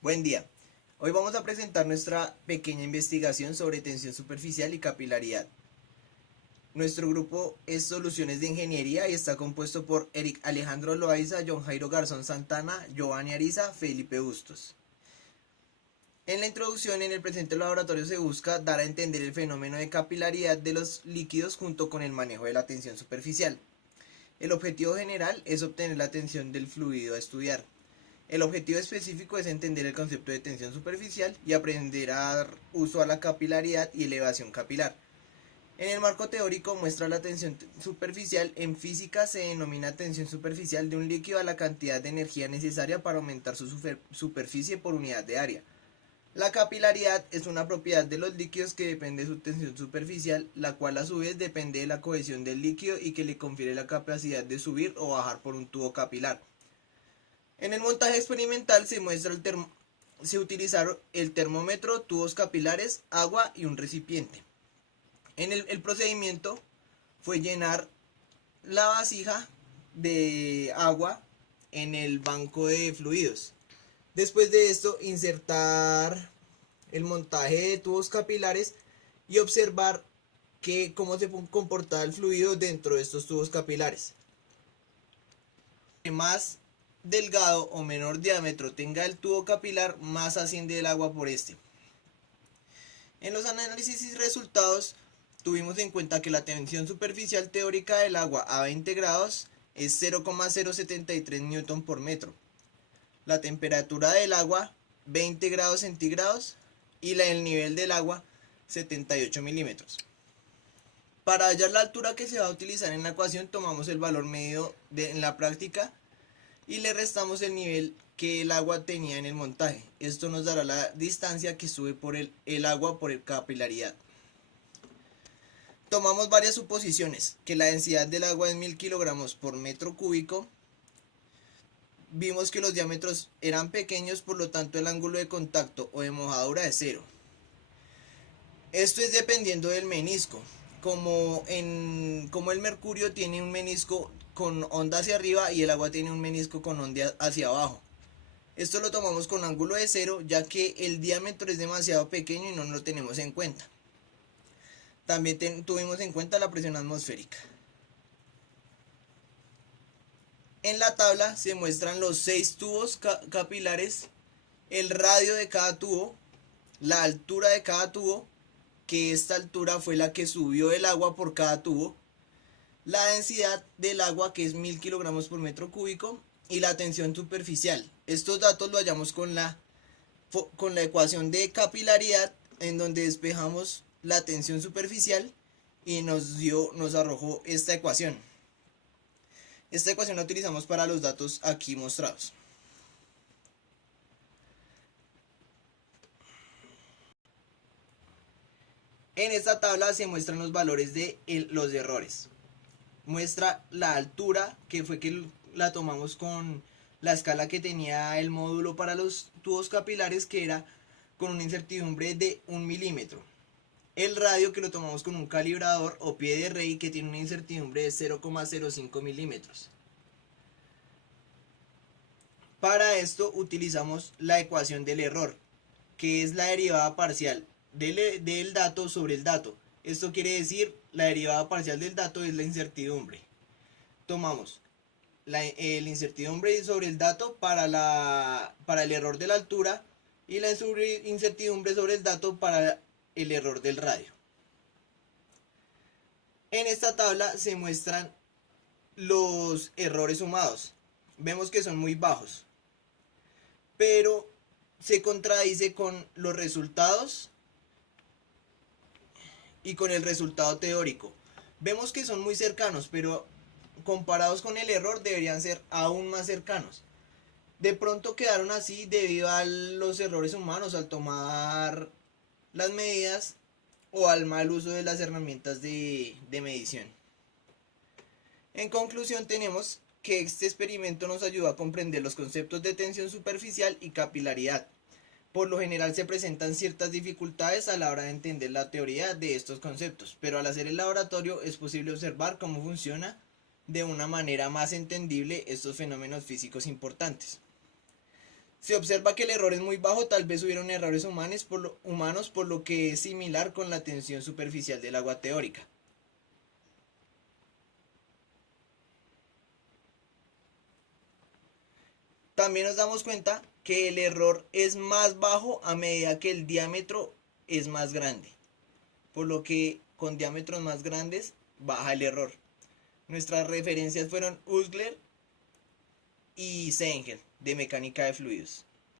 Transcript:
Buen día. Hoy vamos a presentar nuestra pequeña investigación sobre tensión superficial y capilaridad. Nuestro grupo es Soluciones de Ingeniería y está compuesto por Eric Alejandro Loaiza, John Jairo Garzón Santana, Giovanni Ariza, Felipe Bustos. En la introducción, en el presente laboratorio se busca dar a entender el fenómeno de capilaridad de los líquidos junto con el manejo de la tensión superficial. El objetivo general es obtener la tensión del fluido a estudiar. El objetivo específico es entender el concepto de tensión superficial y aprender a dar uso a la capilaridad y elevación capilar. En el marco teórico muestra la tensión superficial. En física se denomina tensión superficial de un líquido a la cantidad de energía necesaria para aumentar su superficie por unidad de área. La capilaridad es una propiedad de los líquidos que depende de su tensión superficial, la cual a su vez depende de la cohesión del líquido y que le confiere la capacidad de subir o bajar por un tubo capilar. En el montaje experimental se utilizaron el termómetro, tubos capilares, agua y un recipiente. El procedimiento fue llenar la vasija de agua en el banco de fluidos. Después de esto, insertar el montaje de tubos capilares y observar cómo se comportaba el fluido dentro de estos tubos capilares. Más delgado o menor diámetro tenga el tubo capilar, más asciende el agua por este. En los análisis y resultados tuvimos en cuenta que la tensión superficial teórica del agua a 20 grados es 0,073 newton por metro. La temperatura del agua 20 grados centígrados y el nivel del agua 78 milímetros. Para hallar la altura que se va a utilizar en la ecuación, tomamos el valor medido en la práctica y le restamos el nivel que el agua tenía en el montaje. Esto nos dará la distancia que sube por el agua por capilaridad. Tomamos varias suposiciones, que la densidad del agua es 1000 kilogramos por metro cúbico. Vimos que los diámetros eran pequeños, por lo tanto el ángulo de contacto o de mojadura es 0. Esto es dependiendo del menisco. Como el mercurio tiene un menisco con onda hacia arriba y el agua tiene un menisco con onda hacia abajo. Esto lo tomamos con ángulo de 0, ya que el diámetro es demasiado pequeño y no lo tenemos en cuenta. También tuvimos en cuenta la presión atmosférica. En la tabla se muestran los 6 tubos capilares, el radio de cada tubo, la altura de cada tubo, que esta altura fue la que subió el agua por cada tubo, la densidad del agua, que es 1000 kilogramos por metro cúbico, y la tensión superficial. Estos datos lo hallamos con la ecuación de capilaridad, en donde despejamos la tensión superficial y nos arrojó esta ecuación. Esta ecuación la utilizamos para los datos aquí mostrados. En esta tabla se muestran los valores de los errores. Muestra la altura, que fue que la tomamos con la escala que tenía el módulo para los tubos capilares, que era con una incertidumbre de 1 milímetro. El radio, que lo tomamos con un calibrador o pie de rey, que tiene una incertidumbre de 0,05 milímetros. Para esto utilizamos la ecuación del error, que es la derivada parcial del dato sobre el dato. Esto quiere decir, la derivada parcial del dato es la incertidumbre. Tomamos la incertidumbre sobre el dato para el error de la altura y la incertidumbre sobre el dato para el error del radio. En esta tabla se muestran los errores sumados. Vemos que son muy bajos, pero se contradice con los resultados y con el resultado teórico. Vemos que son muy cercanos, pero comparados con el error deberían ser aún más cercanos. De pronto quedaron así debido a los errores humanos al tomar las medidas o al mal uso de las herramientas de medición. En conclusión, tenemos que este experimento nos ayudó a comprender los conceptos de tensión superficial y capilaridad. Por lo general se presentan ciertas dificultades a la hora de entender la teoría de estos conceptos, pero al hacer el laboratorio es posible observar cómo funciona de una manera más entendible estos fenómenos físicos importantes. Se observa que el error es muy bajo, tal vez hubieron errores humanos, por lo que es similar con la tensión superficial del agua teórica. También nos damos cuenta que el error es más bajo a medida que el diámetro es más grande, por lo que con diámetros más grandes baja el error. Nuestras referencias fueron Usler y Sengel de mecánica de fluidos.